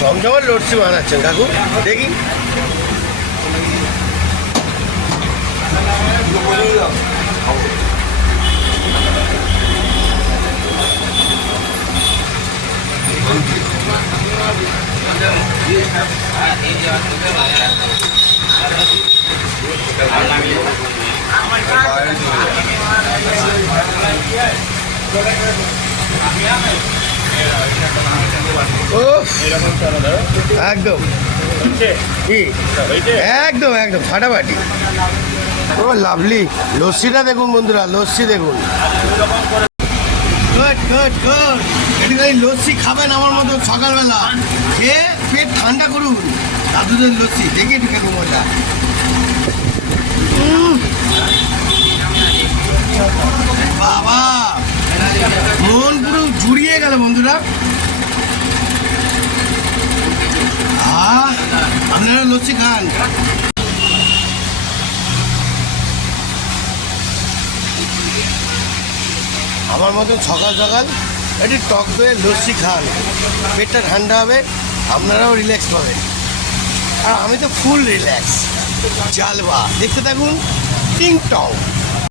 জমজমার লস্যি বানাচ্ছেন কাকু, দেখি। একদম কি একদম একদম ফাটাফাটি। ও লাভলি, লস্যিটা দেখুন বন্ধুরা, লস্যি দেখুন। Good good good. এই লস্যি খাবেন আমার মতো সকালবেলা, খেয়ে পেট ঠান্ডা করুন। দাদুদের লস্যি দেখি একটু খেতে মজা। বাবা, মন পুরো জুড়িয়ে গেল বন্ধুরা। আপনারা লস্যি খান। আমার মতন সকাল সকাল একটু টক দই লস্যি খান, পেটটা ঠান্ডা হবে, আপনারাও রিল্যাক্স পাবেন। আর আমি তো ফুল রিল্যাক্স। জালবা দেখতে থাকুন, টিং টং।